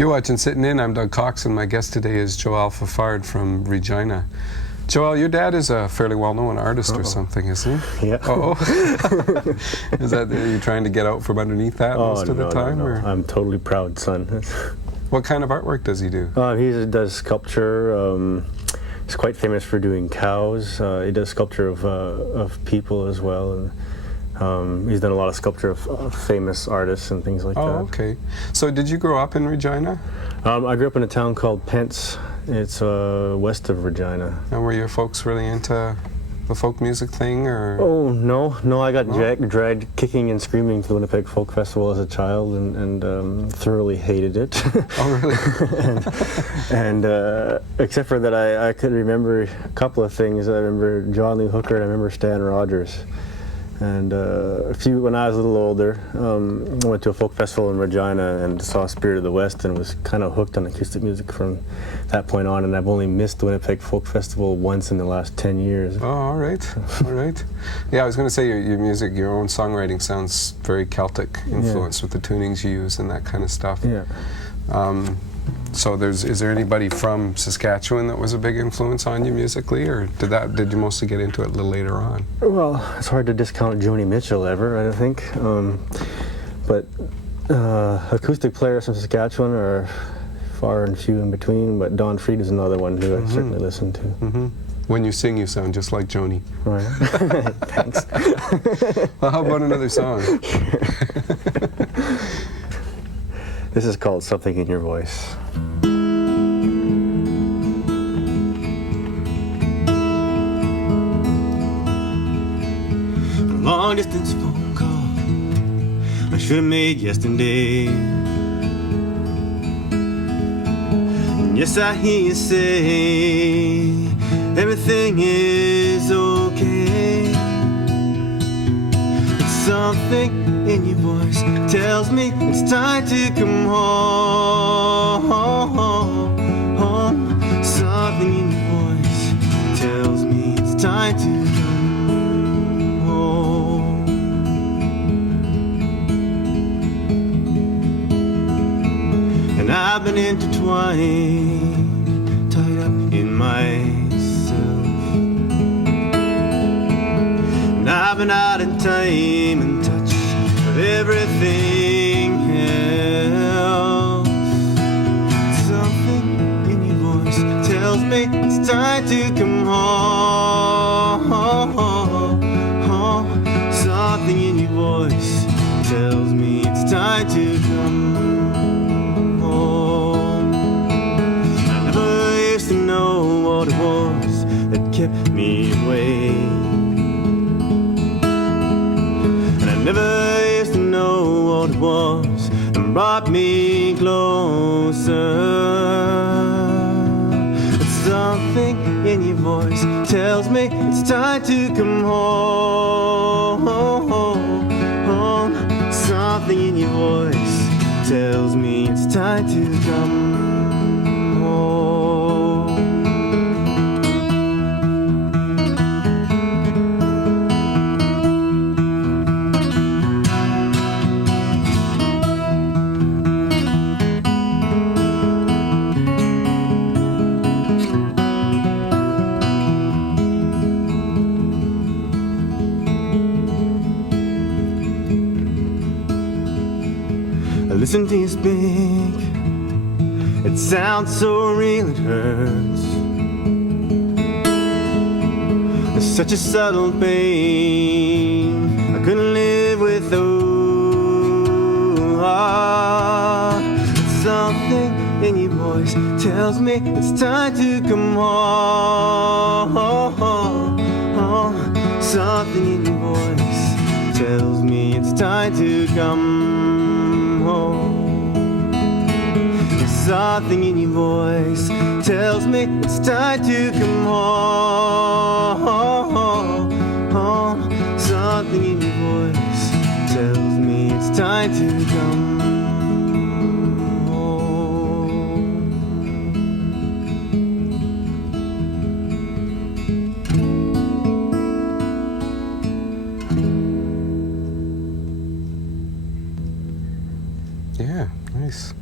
You're watching Sittin' In. I'm Doug Cox, and my guest today is Joel Fafard from Regina. Joel, your dad is a fairly well-known artist or something, isn't he? Yeah. Uh-oh. Is that, are you trying to get out from underneth that most of the time? No. Or? I'm totally proud son. What kind of artwork does he do? He does sculpture. He's quite famous for doing cows. He does sculpture of people as well. And, he's done a lot of sculpture of famous artists and things like that. Oh, okay. So did you grow up in Regina? I grew up in a town called Pence. It's west of Regina. And were your folks really into the folk music thing, or? Oh, no, I got dragged kicking and screaming to the Winnipeg Folk Festival as a child and thoroughly hated it. Oh, really? and except for that, I could remember a couple of things. I remember John Lee Hooker and I remember Stan Rogers. And when I was a little older, I went to a folk festival in Regina and saw Spirit of the West and was kind of hooked on acoustic music from that point on. And I've only missed the Winnipeg Folk Festival once in the last 10 years. Oh, all right, all right. Yeah, I was going to say your music, your own songwriting sounds very Celtic influenced with the tunings you use and that kind of stuff. Yeah. So is there anybody from Saskatchewan that was a big influence on you musically, or did you mostly get into it a little later on? Well, it's hard to discount Joni Mitchell ever, I think. But acoustic players from Saskatchewan are far and few in between, but Don Freed is another one who I certainly listen to. Mm-hmm. When you sing, you sound just like Joni. Right. Thanks. Well, how about another song? This is called Something in Your Voice. A long distance phone call I should have made yesterday. And yes, I hear you say everything is okay. But something in your voice tells me it's time to come home. Something in your voice tells me it's time to come home. And I've been intertwined, tied up in myself. And I've been out in time and touch of everything else. Something in your voice tells me it's time to come home. Something in your voice tells me it's time to come home. I never used to know what it was that kept me away. Never used to know what it was and brought me closer. But something in your voice tells me it's time to come home. Something in your voice tells me it's time to come home. Listen to you speak, it sounds so real it hurts. There's such a subtle pain I couldn't live without. Something in your voice tells me it's time to come home. Something in your voice tells me it's time to come home. Something in your voice tells me it's time to come home. Something in your voice tells me it's time to come Yeah, nice.